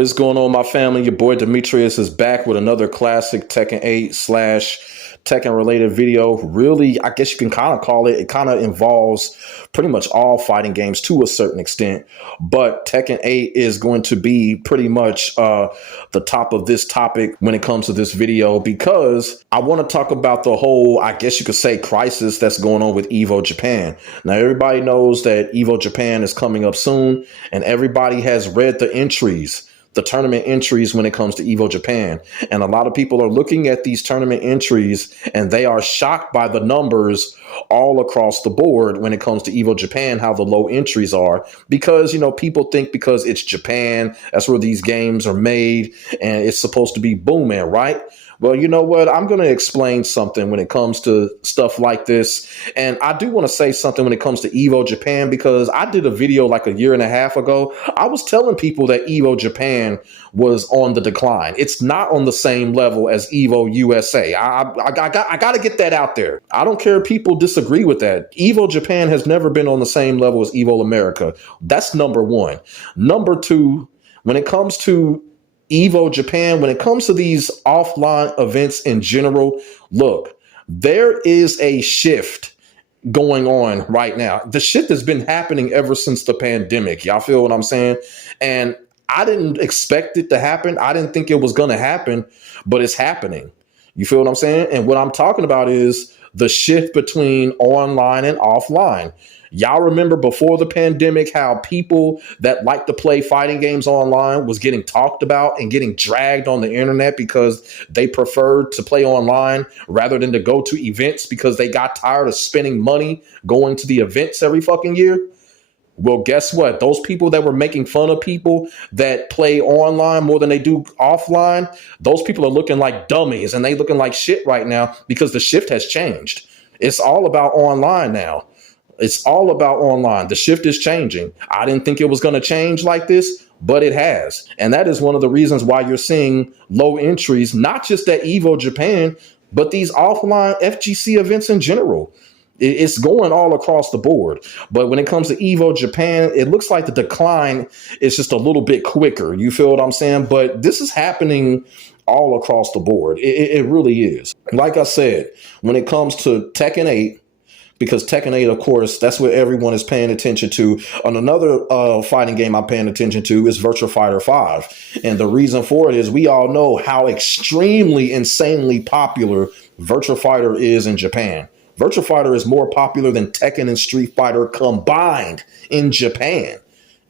What is going on, my family? Your boy Demetrius is back with another classic Tekken 8 / Tekken related video. Really, I guess you can kind of call it. It kind of involves pretty much all fighting games to a certain extent. But Tekken 8 is going to be pretty much the top of this topic when it comes to this video, because I want to talk about the whole, I guess you could say, crisis that's going on with Evo Japan. Now, everybody knows that Evo Japan is coming up soon, and everybody has read the entries, the tournament entries when it comes to Evo Japan. And a lot of people are looking at these tournament entries and they are shocked by the numbers all across the board when it comes to Evo Japan, how the low entries are, because, you know, people think because it's Japan, that's where these games are made and it's supposed to be booming, right? Well, you know what? I'm going to explain something when it comes to stuff like this. And I do want to say something when it comes to Evo Japan, because I did a video like a year and a half ago. I was telling people that Evo Japan was on the decline. It's not on the same level as Evo USA. I got to get that out there. I don't care if people disagree with that. Evo Japan has never been on the same level as Evo America. That's number one. Number two, when it comes to Evo Japan, when it comes to these offline events in general, look, there is a shift going on right now. The shift has been happening ever since the pandemic. Y'all feel what I'm saying? And I didn't expect it to happen. I didn't think it was going to happen, but it's happening. You feel what I'm saying? And what I'm talking about is the shift between online and offline. Y'all remember before the pandemic how people that like to play fighting games online was getting talked about and getting dragged on the internet because they preferred to play online rather than to go to events because they got tired of spending money going to the events every fucking year? Well, guess what? Those people that were making fun of people that play online more than they do offline, those people are looking like dummies and they looking like shit right now because the shift has changed. It's all about online now. It's all about online. The shift is changing. I didn't think it was going to change like this, but it has. And that is one of the reasons why you're seeing low entries, not just at Evo Japan, but these offline FGC events in general. It's going all across the board. But when it comes to Evo Japan, it looks like the decline is just a little bit quicker. You feel what I'm saying? But this is happening all across the board. It really is. Like I said, when it comes to Tekken 8, because Tekken 8, of course, that's what everyone is paying attention to. On another fighting game I'm paying attention to is Virtua Fighter 5. And the reason for it is we all know how extremely, insanely popular Virtua Fighter is in Japan. Virtua Fighter is more popular than Tekken and Street Fighter combined in Japan.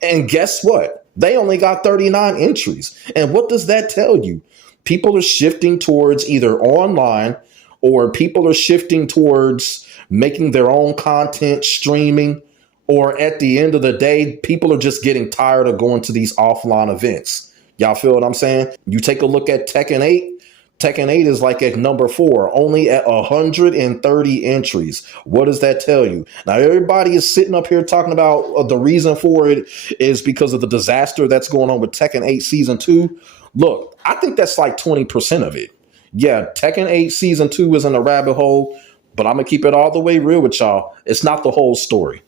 And guess what? They only got 39 entries. And what does that tell you? People are shifting towards either online, or people are shifting towards making their own content, streaming, or at the end of the day, people are just getting tired of going to these offline events. Y'all feel what I'm saying? You take a look at Tekken 8. Tekken 8 is like at number 4, only at 130 entries. What does that tell you? Now, everybody is sitting up here talking about the reason for it is because of the disaster that's going on with Tekken 8 Season 2. Look, I think that's like 20% of it. Yeah, Tekken 8 Season 2 is in a rabbit hole, but I'm going to keep it all the way real with y'all. It's not the whole story.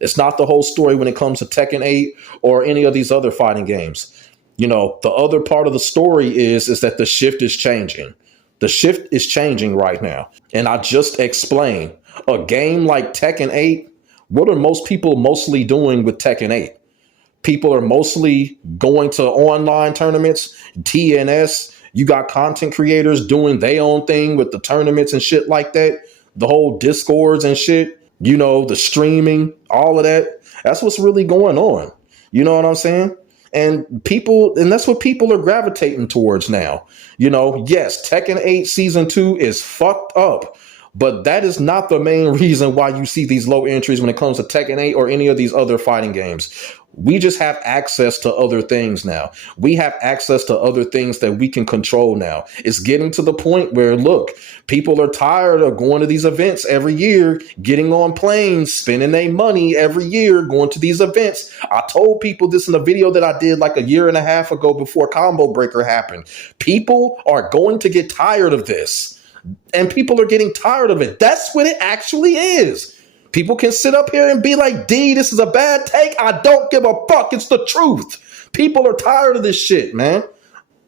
It's not the whole story when it comes to Tekken 8 or any of these other fighting games. You know, the other part of the story is that the shift is changing. The shift is changing right now. And I just explained a game like Tekken 8. What are most people mostly doing with Tekken 8? People are mostly going to online tournaments, TNS. You got content creators doing their own thing with the tournaments and shit like that. The whole Discords and shit, you know, the streaming, all of that. That's what's really going on. You know what I'm saying? And that's what people are gravitating towards now. You know, yes, Tekken 8 Season 2 is fucked up, but that is not the main reason why you see these low entries when it comes to Tekken 8 or any of these other fighting games. We just have access to other things now. We have access to other things that we can control now. It's getting to the point where, look, people are tired of going to these events every year, getting on planes, spending their money every year, going to these events. I told people this in a video that I did like a year and a half ago before Combo Breaker happened. People are going to get tired of this, and people are getting tired of it. That's what it actually is. People can sit up here and be like, D, this is a bad take. I don't give a fuck. It's the truth. People are tired of this shit, man.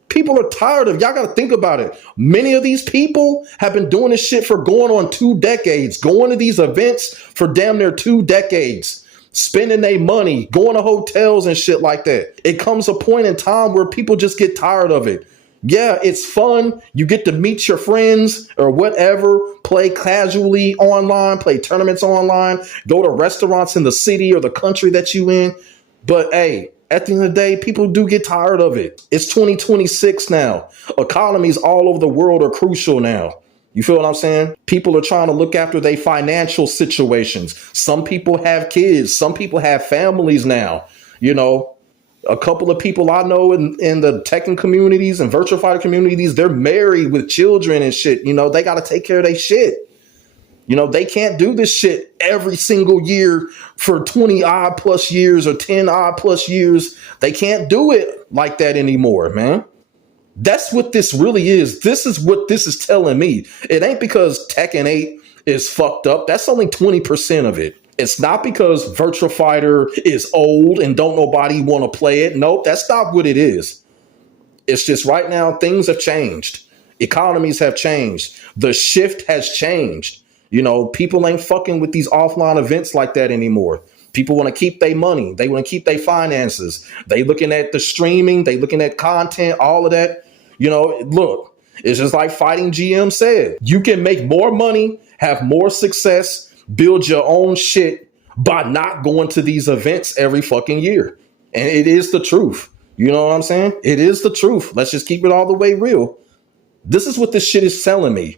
People are tired of, y'all got to think about it. Many of these people have been doing this shit for going on 2 decades, going to these events for damn near 2 decades, spending their money, going to hotels and shit like that. It comes a point in time where people just get tired of it. Yeah, it's fun. You get to meet your friends or whatever, play casually online, play tournaments online, go to restaurants in the city or the country that you in. But hey, at the end of the day, people do get tired of it. It's 2026 now. Economies all over the world are crucial now. You feel what I'm saying? People are trying to look after their financial situations. Some people have kids. Some people have families now. You know, a couple of people I know in the Tekken communities and virtual fighter communities, they're married with children and shit. You know, they got to take care of their shit. You know, they can't do this shit every single year for 20 odd plus years or 10 odd plus years. They can't do it like that anymore, man. That's what this really is. This is what this is telling me. It ain't because Tekken 8 is fucked up. That's only 20% of it. It's not because Virtua Fighter is old and don't nobody want to play it. Nope, that's not what it is. It's just right now things have changed. Economies have changed. The shift has changed. You know, people ain't fucking with these offline events like that anymore. People want to keep their money. They want to keep their finances. They looking at the streaming. They looking at content, all of that. You know, look, it's just like Fighting GM said. You can make more money, have more success, build your own shit by not going to these events every fucking year. And it is the truth. You know what I'm saying? It is the truth. Let's just keep it all the way real. This is what this shit is telling me.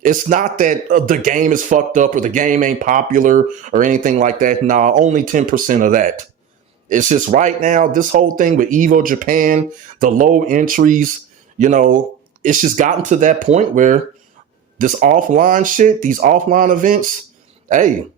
It's not that the game is fucked up or the game ain't popular or anything like that. Nah, only 10% of that. It's just right now, this whole thing with Evo Japan, the low entries, you know, it's just gotten to that point where this offline shit, these offline events, hey,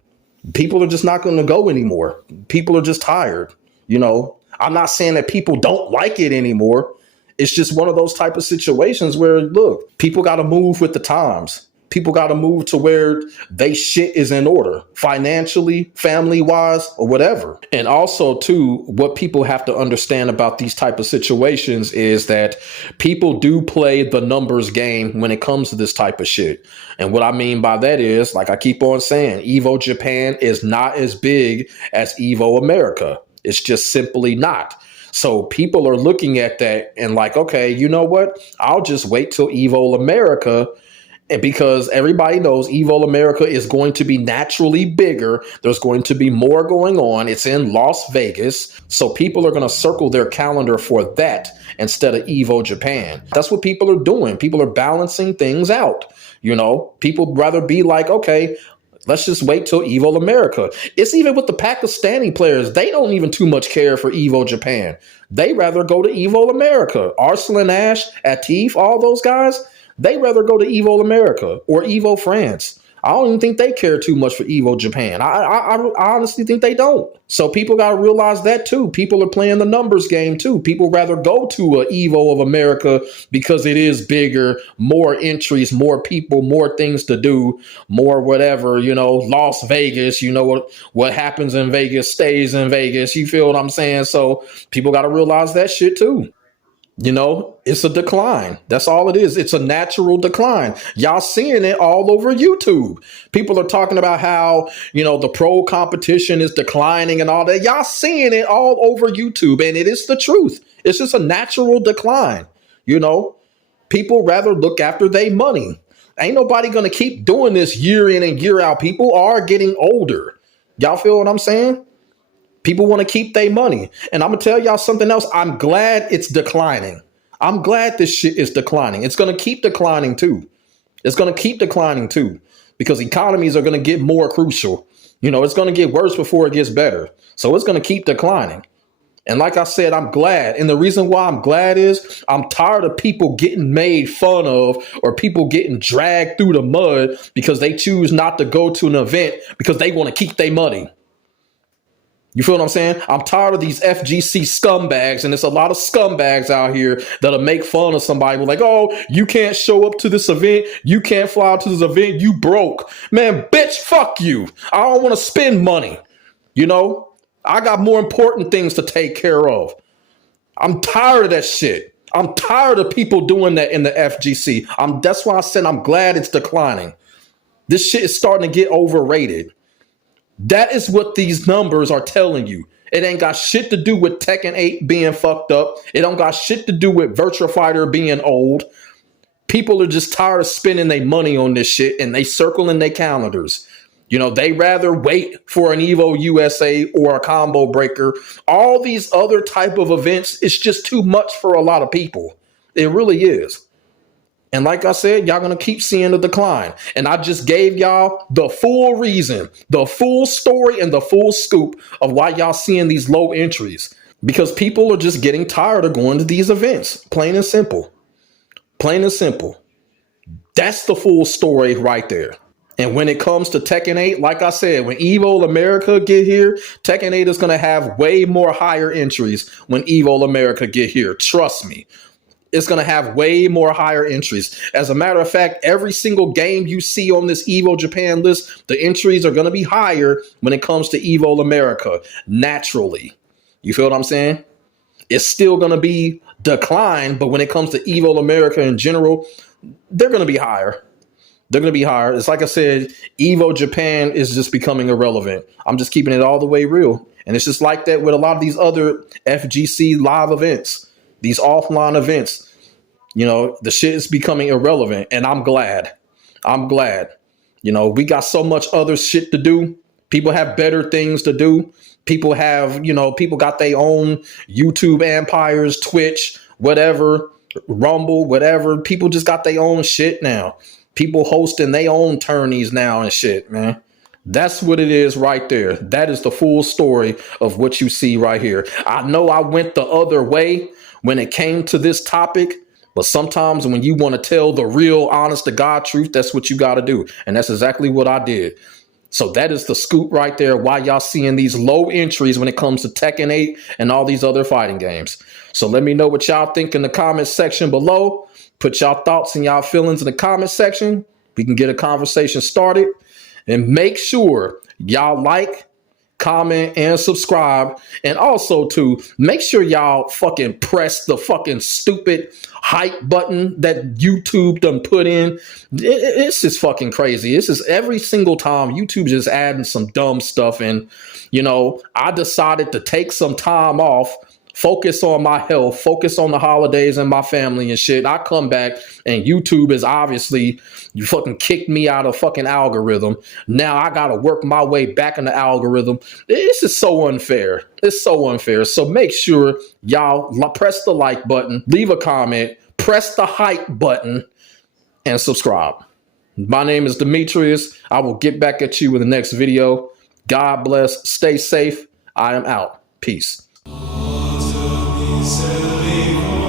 people are just not going to go anymore. People are just tired. You know, I'm not saying that people don't like it anymore. It's just one of those type of situations where, look, people got to move with the times. People got to move to where they shit is in order, financially, family wise, or whatever. And also, too, what people have to understand about these type of situations is that people do play the numbers game when it comes to this type of shit. And what I mean by that is, like I keep on saying, Evo Japan is not as big as Evo America. It's just simply not. So people are looking at that and like, okay, you know what? I'll just wait till Evo America. And because everybody knows Evo America is going to be naturally bigger, there's going to be more going on. It's in Las Vegas. So people are going to circle their calendar for that instead of Evo Japan. That's what people are doing. People are balancing things out. You know, people rather be like, okay, let's just wait till Evo America. It's even with the Pakistani players. They don't even too much care for Evo Japan. They rather go to Evo America. Arslan Ash, Atif, all those guys, they rather go to Evo America or Evo France. I don't even think they care too much for Evo Japan. I honestly think they don't. So people got to realize that too. People are playing the numbers game too. People rather go to a Evo of America because it is bigger, more entries, more people, more things to do, more whatever, you know, Las Vegas, you know, what happens in Vegas stays in Vegas. You feel what I'm saying? So people got to realize that shit too. You know, it's a decline. That's all it is. It's a natural decline. Y'all seeing it all over YouTube. People are talking about how, you know, the pro competition is declining and all that. Y'all seeing it all over YouTube. And it is the truth. It's just a natural decline. You know, people rather look after their money. Ain't nobody going to keep doing this year in and year out. People are getting older. Y'all feel what I'm saying? People want to keep their money. And I'm going to tell y'all something else. I'm glad it's declining. I'm glad this shit is declining. It's going to keep declining too. It's going to keep declining too because economies are going to get more crucial. You know, it's going to get worse before it gets better. So it's going to keep declining. And like I said, I'm glad. And the reason why I'm glad is I'm tired of people getting made fun of or people getting dragged through the mud because they choose not to go to an event because they want to keep their money. You feel what I'm saying? I'm tired of these FGC scumbags, and there's a lot of scumbags out here that'll make fun of somebody like, oh, you can't show up to this event. You can't fly out to this event. You broke. Man, bitch, fuck you. I don't want to spend money. You know, I got more important things to take care of. I'm tired of that shit. I'm tired of people doing that in the FGC. That's why I said I'm glad it's declining. This shit is starting to get overrated. That is what these numbers are telling you. It ain't got shit to do with Tekken 8 being fucked up. It don't got shit to do with Virtua Fighter being old. People are just tired of spending their money on this shit, and they circling their calendars. You know, they rather wait for an Evo USA or a combo breaker. All these other type of events, it's just too much for a lot of people. It really is. And like I said, y'all going to keep seeing the decline. And I just gave y'all the full reason, the full story, and the full scoop of why y'all seeing these low entries. Because people are just getting tired of going to these events. Plain and simple. Plain and simple. That's the full story right there. And when it comes to Tekken 8, like I said, when Evo America get here, Tekken 8 is going to have way more higher entries when Evo America get here. Trust me. It's going to have way more higher entries. As a matter of fact, every single game you see on this Evo Japan list, the entries are going to be higher when it comes to Evo America, naturally. You feel what I'm saying? It's still going to be decline, but when it comes to Evo America in general, they're going to be higher. They're going to be higher. It's like I said, Evo Japan is just becoming irrelevant. I'm just keeping it all the way real. And it's just like that with a lot of these other FGC live events, these offline events. You know, the shit is becoming irrelevant. And I'm glad. I'm glad. You know, we got so much other shit to do. People have better things to do. People have, you know, people got their own YouTube empires, Twitch, whatever, Rumble, whatever. People just got their own shit now. People hosting their own tourneys now and shit, man. That's what it is right there. That is the full story of what you see right here. I know I went the other way when it came to this topic, but sometimes when you want to tell the real honest to God truth, that's what you got to do. And that's exactly what I did. So that is the scoop right there. Why y'all seeing these low entries when it comes to Tekken 8 and all these other fighting games. So let me know what y'all think in the comments section below. Put y'all thoughts and y'all feelings in the comment section. We can get a conversation started. And make sure y'all like, comment, and subscribe. And also, too, make sure y'all fucking press the fucking stupid hype button that YouTube done put in. It's just fucking crazy. This is every single time YouTube just adding some dumb stuff. And, you know, I decided to take some time off, focus on my health, focus on the holidays and my family and shit. I come back and YouTube is obviously, you fucking kicked me out of fucking algorithm. Now I got to work my way back in the algorithm. This is so unfair. It's so unfair. So make sure y'all press the like button, leave a comment, press the hype button, and subscribe. My name is Demetrius. I will get back at you in the next video. God bless. Stay safe. I am out. Peace. Silly